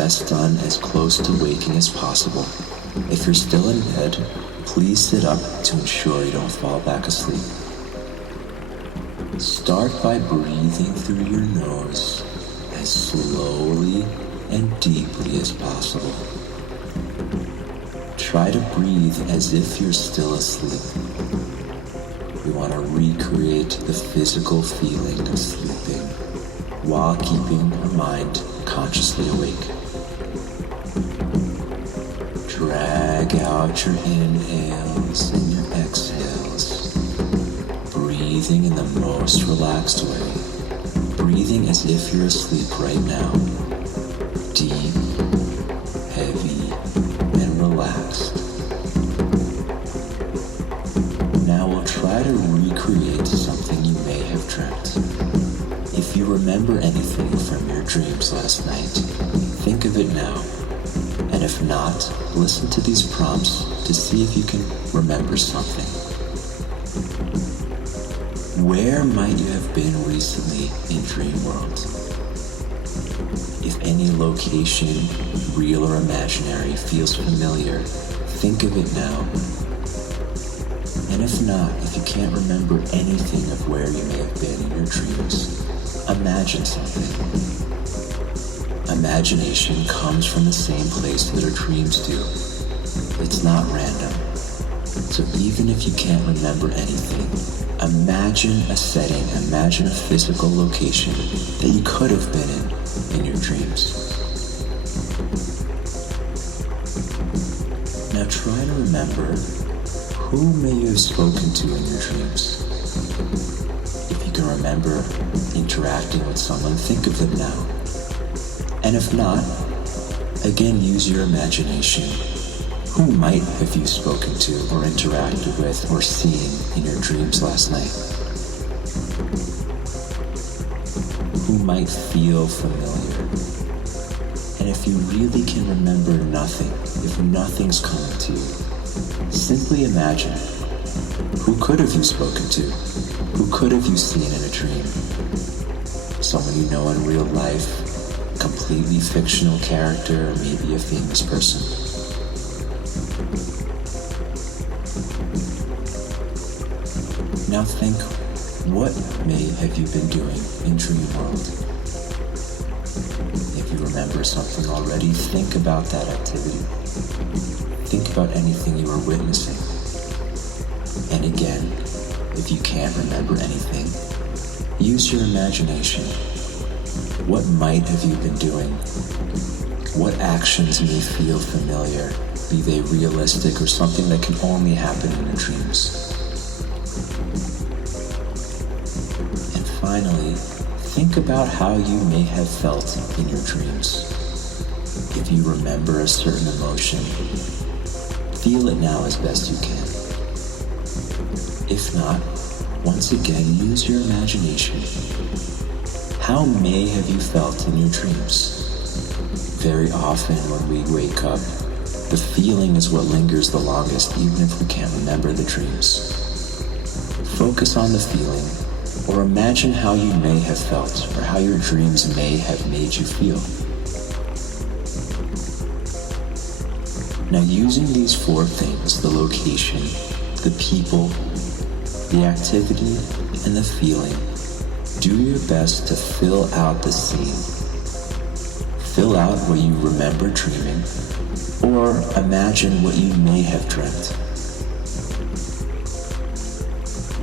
best done as close to waking as possible. If you're still in bed, please sit up to ensure you don't fall back asleep. Start by breathing through your nose as slowly and deeply as possible. Try to breathe as if you're still asleep. We want to recreate the physical feeling of sleeping while keeping our mind consciously awake. Drag out your inhales and your exhales, breathing in the most relaxed way, breathing as if you're asleep right now, deep, heavy, and relaxed. Now we'll try to recreate something you may have dreamt. If you remember anything from your dreams last night, think of it now. And if not, listen to these prompts to see if you can remember something. Where might you have been recently in dream world? If any location, real or imaginary, feels familiar, think of it now. And if not, if you can't remember anything of where you may have been in your dreams, imagine something. Imagination comes from the same place that our dreams do. It's not random. So even if you can't remember anything, imagine a setting, imagine a physical location that you could have been in your dreams. Now try to remember who may you have spoken to in your dreams. If you can remember interacting with someone, think of them now. And if not, again use your imagination. Who might have you spoken to or interacted with or seen in your dreams last night? Who might feel familiar? And if you really can remember nothing, if nothing's coming to you, simply imagine, who could have you spoken to? Who could have you seen in a dream? Someone you know in real life, completely fictional character, or maybe a famous person. Now think, what may have you been doing in dream world? If you remember something already, think about that activity. Think about anything you were witnessing. And again, if you can't remember anything, use your imagination. What might have you been doing? What actions may feel familiar, be they realistic or something that can only happen in your dreams? And finally, think about how you may have felt in your dreams. If you remember a certain emotion, feel it now as best you can. If not, once again, use your imagination. How may have you felt in your dreams? Very often when we wake up, the feeling is what lingers the longest, even if we can't remember the dreams. Focus on the feeling, or imagine how you may have felt, or how your dreams may have made you feel. Now, using these four things, the location, the people, the activity, and the feeling, do your best to fill out the scene. Fill out what you remember dreaming, or imagine what you may have dreamt.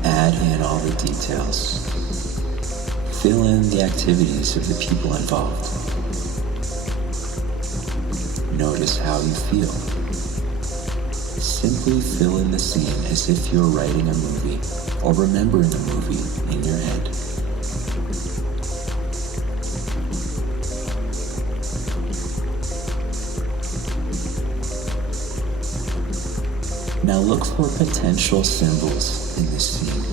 Add in all the details. Fill in the activities of the people involved. Notice how you feel. Simply fill in the scene as if you're writing a movie or remembering a movie in your head. Now look for potential symbols in this scene.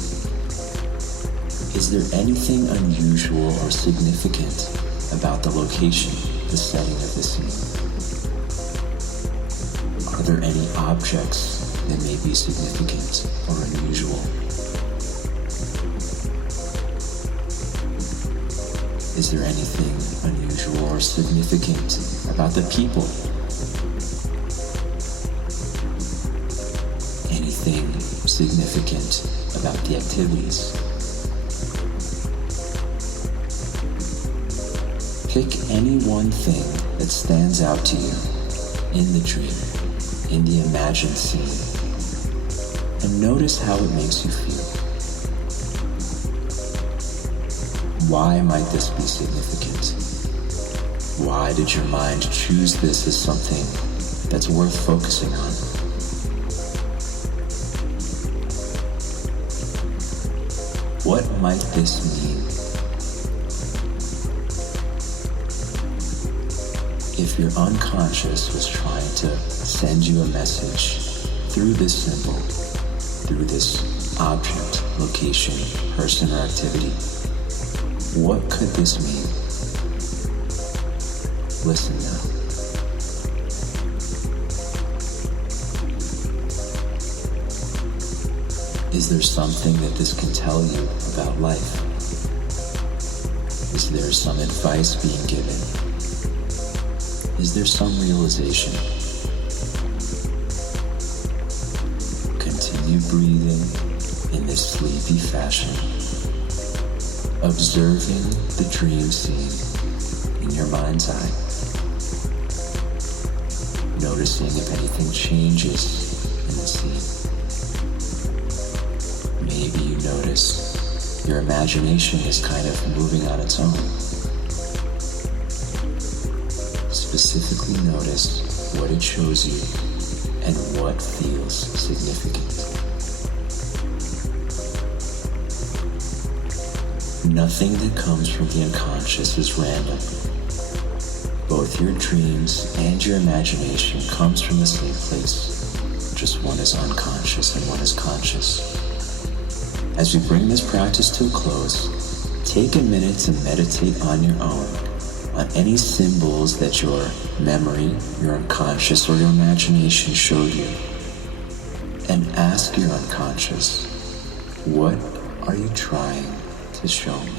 Is there anything unusual or significant about the location, the setting of the scene? Are there any objects that may be significant or unusual? Is there anything unusual or significant about the people? Anything significant about the activities? Pick any one thing that stands out to you in the dream, in the imagined scene, and notice how it makes you feel. Why might this be significant? Why did your mind choose this as something that's worth focusing on? What might this mean? If your unconscious was trying to send you a message through this symbol, through this object, location, person, or activity, what could this mean? Listen now. Is there something that this can tell you about life? Is there some advice being given? Is there some realization? Continue breathing in this sleepy fashion, observing the dream scene in your mind's eye, noticing if anything changes in the scene. Maybe you notice your imagination is kind of moving on its own. Specifically notice what it shows you and what feels significant. Nothing that comes from the unconscious is random. Both your dreams and your imagination comes from the same place. Just one is unconscious and one is conscious. As we bring this practice to a close, take a minute to meditate on your own, on any symbols that your memory, your unconscious, or your imagination showed you. And ask your unconscious, what are you trying to show me?